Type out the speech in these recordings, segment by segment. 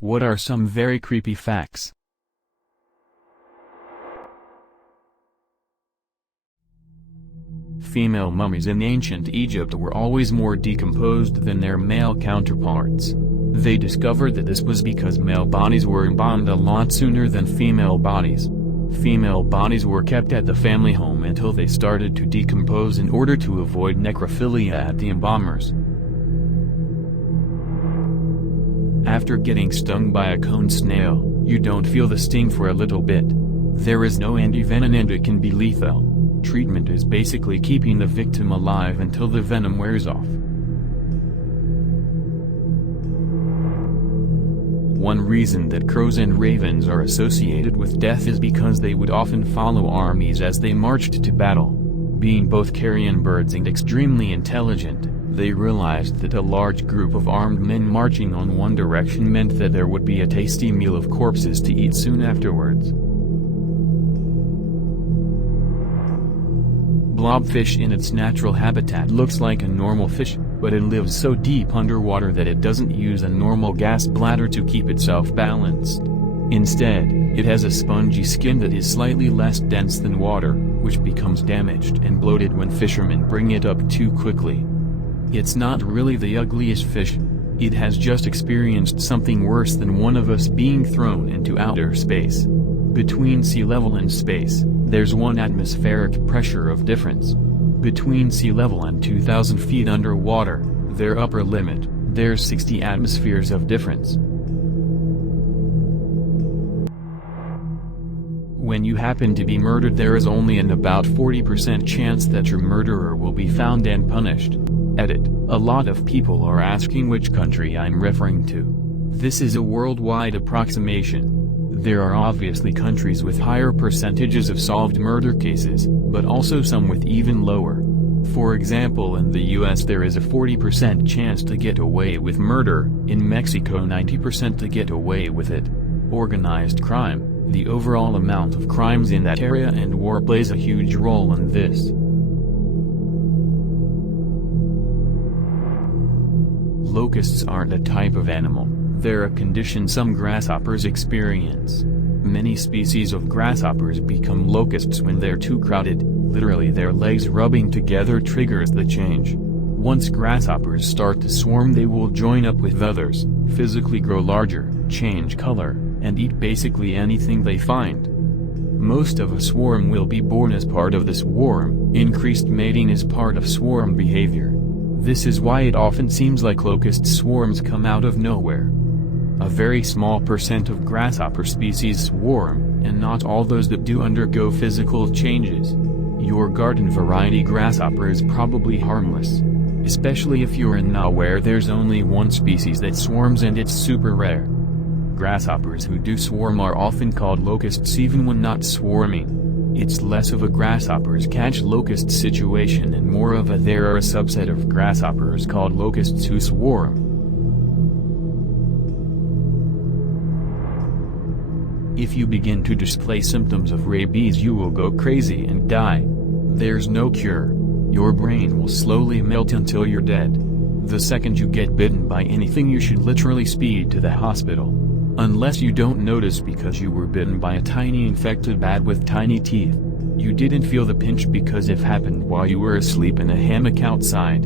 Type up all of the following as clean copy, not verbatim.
What are some very creepy facts? Female mummies in ancient Egypt were always more decomposed than their male counterparts. They discovered that this was because male bodies were embalmed a lot sooner than female bodies. Female bodies were kept at the family home until they started to decompose in order to avoid necrophilia at the embalmers. After getting stung by a cone snail, you don't feel the sting for a little bit. There is no anti-venom and it can be lethal. Treatment is basically keeping the victim alive until the venom wears off. One reason that crows and ravens are associated with death is because they would often follow armies as they marched to battle. Being both carrion birds and extremely intelligent, they realized that a large group of armed men marching on one direction meant that there would be a tasty meal of corpses to eat soon afterwards. Blobfish in its natural habitat looks like a normal fish, but it lives so deep underwater that it doesn't use a normal gas bladder to keep itself balanced. Instead, it has a spongy skin that is slightly less dense than water, which becomes damaged and bloated when fishermen bring it up too quickly. It's not really the ugliest fish. It has just experienced something worse than one of us being thrown into outer space. Between sea level and space, there's 1 atmospheric pressure of difference. Between sea level and 2,000 feet underwater, their upper limit, there's 60 atmospheres of difference. When you happen to be murdered, there is only an about 40% chance that your murderer will be found and punished. Edit. A lot of people are asking which country I'm referring to. This is a worldwide approximation. There are obviously countries with higher percentages of solved murder cases, but also some with even lower. For example, in the US there is a 40% chance to get away with murder, in Mexico 90% to get away with it. Organized crime, the overall amount of crimes in that area, and war plays a huge role in this. Locusts aren't a type of animal. They're a condition some grasshoppers experience. Many species of grasshoppers become locusts when they're too crowded. Literally, their legs rubbing together triggers the change. Once grasshoppers start to swarm, they will join up with others, physically grow larger, change color, and eat basically anything they find. Most of a swarm will be born as part of the swarm. Increased mating is part of swarm behavior. This is why it often seems like locust swarms come out of nowhere. A very small percent of grasshopper species swarm, and not all those that do undergo physical changes. Your garden variety grasshopper is probably harmless. Especially if you're in now where there's only one species that swarms and it's super rare. Grasshoppers who do swarm are often called locusts even when not swarming. It's less of a grasshoppers catch locust situation and more of a there are a subset of grasshoppers called locusts who swarm. If you begin to display symptoms of rabies, you will go crazy and die. There's no cure. Your brain will slowly melt until you're dead. The second you get bitten by anything, you should literally speed to the hospital. Unless you don't notice because you were bitten by a tiny infected bat with tiny teeth. You didn't feel the pinch because it happened while you were asleep in a hammock outside.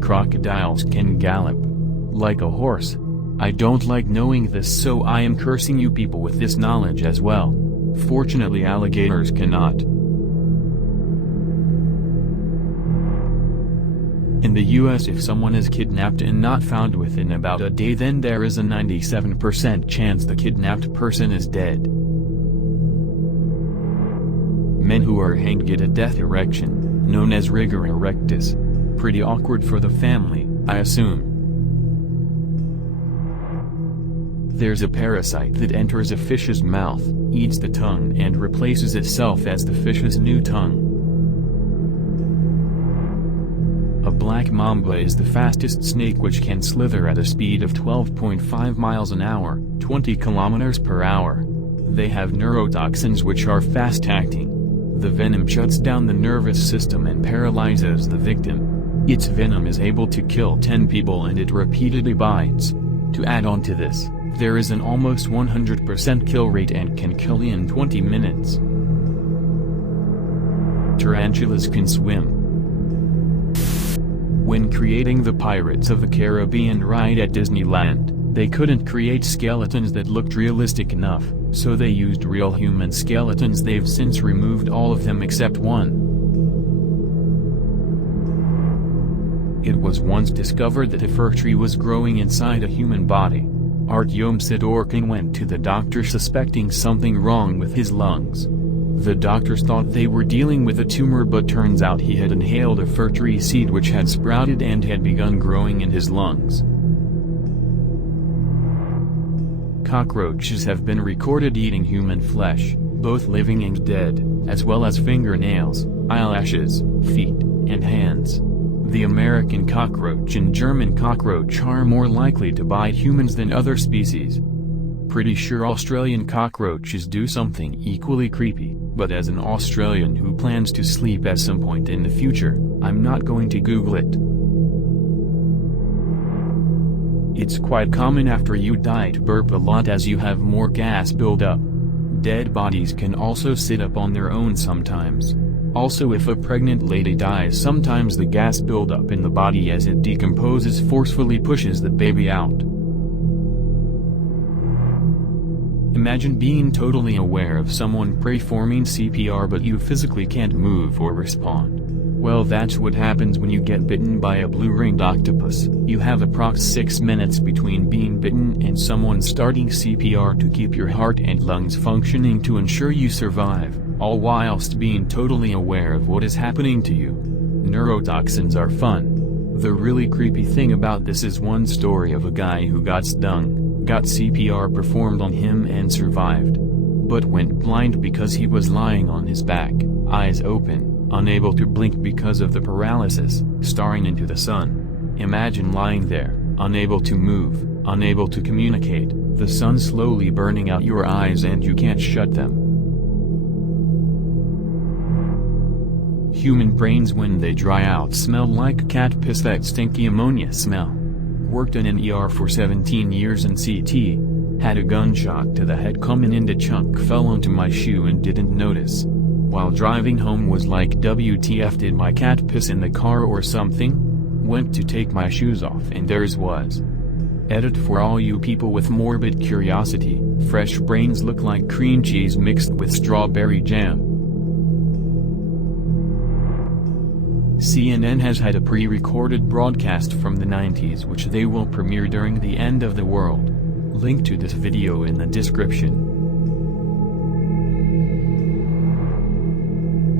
Crocodiles can gallop like a horse. I don't like knowing this, so I am cursing you people with this knowledge as well. Fortunately, alligators cannot. In the US, if someone is kidnapped and not found within about a day, then there is a 97% chance the kidnapped person is dead. Men who are hanged get a death erection, known as rigor erectus. Pretty awkward for the family, I assume. There's a parasite that enters a fish's mouth, eats the tongue and replaces itself as the fish's new tongue. A black mamba is the fastest snake, which can slither at a speed of 12.5 miles an hour, 20 kilometers per hour. They have neurotoxins which are fast-acting. The venom shuts down the nervous system and paralyzes the victim. Its venom is able to kill 10 people and it repeatedly bites. To add on to this, there is an almost 100% kill rate and can kill in 20 minutes. Tarantulas can swim. When creating the Pirates of the Caribbean ride at Disneyland, they couldn't create skeletons that looked realistic enough, so they used real human skeletons. They've since removed all of them except one. It was once discovered that a fir tree was growing inside a human body. Artyom Sidorkin went to the doctor suspecting something wrong with his lungs. The doctors thought they were dealing with a tumor, but turns out he had inhaled a fir tree seed which had sprouted and had begun growing in his lungs. Cockroaches have been recorded eating human flesh, both living and dead, as well as fingernails, eyelashes, feet, and hands. The American cockroach and German cockroach are more likely to bite humans than other species. Pretty sure Australian cockroaches do something equally creepy, but as an Australian who plans to sleep at some point in the future, I'm not going to Google it. It's quite common after you die to burp a lot as you have more gas buildup. Dead bodies can also sit up on their own sometimes. Also, if a pregnant lady dies, sometimes the gas buildup in the body as it decomposes forcefully pushes the baby out. Imagine being totally aware of someone performing CPR but you physically can't move or respond. Well, that's what happens when you get bitten by a blue-ringed octopus. You have approx 6 minutes between being bitten and someone starting CPR to keep your heart and lungs functioning to ensure you survive, all whilst being totally aware of what is happening to you. Neurotoxins are fun. The really creepy thing about this is one story of a guy who got stung, got CPR performed on him and survived, but went blind because he was lying on his back, eyes open, unable to blink because of the paralysis, staring into the sun. Imagine lying there, unable to move, unable to communicate, the sun slowly burning out your eyes and you can't shut them. Human brains when they dry out smell like cat piss, that stinky ammonia smell. Worked in an ER for 17 years in CT. Had a gunshot to the head coming in, the chunk fell onto my shoe and didn't notice. While driving home was like, WTF, did my cat piss in the car or something? Went to take my shoes off and theirs was. Edit for all you people with morbid curiosity, fresh brains look like cream cheese mixed with strawberry jam. CNN has had a pre-recorded broadcast from the 90s which they will premiere during the end of the world. Link to this video in the description.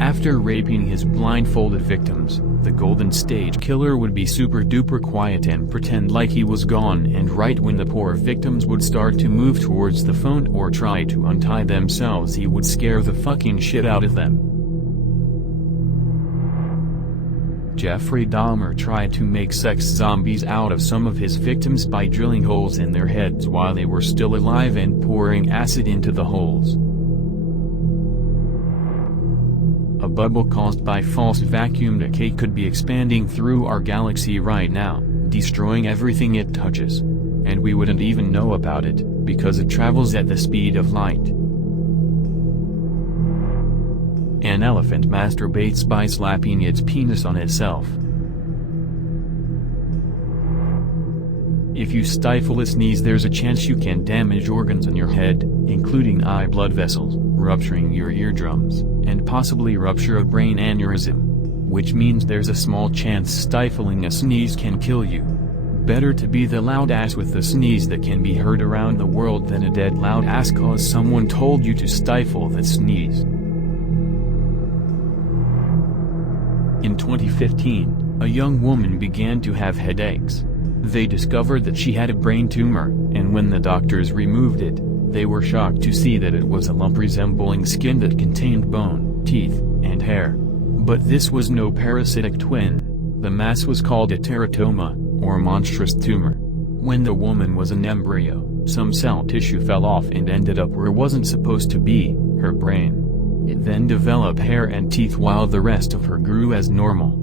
After raping his blindfolded victims, the Golden State Killer would be super duper quiet and pretend like he was gone, and right when the poor victims would start to move towards the phone or try to untie themselves, he would scare the fucking shit out of them. Jeffrey Dahmer tried to make sex zombies out of some of his victims by drilling holes in their heads while they were still alive and pouring acid into the holes. A bubble caused by false vacuum decay could be expanding through our galaxy right now, destroying everything it touches. And we wouldn't even know about it, because it travels at the speed of light. An elephant masturbates by slapping its penis on itself. If you stifle a sneeze, there's a chance you can damage organs in your head, including eye blood vessels, rupturing your eardrums, and possibly rupture a brain aneurysm. Which means there's a small chance stifling a sneeze can kill you. Better to be the loud ass with the sneeze that can be heard around the world than a dead loud ass cause someone told you to stifle the sneeze. In 2015, a young woman began to have headaches. They discovered that she had a brain tumor, and when the doctors removed it, they were shocked to see that it was a lump resembling skin that contained bone, teeth, and hair. But this was no parasitic twin. The mass was called a teratoma, or monstrous tumor. When the woman was an embryo, some cell tissue fell off and ended up where it wasn't supposed to be, her brain. It then developed hair and teeth while the rest of her grew as normal.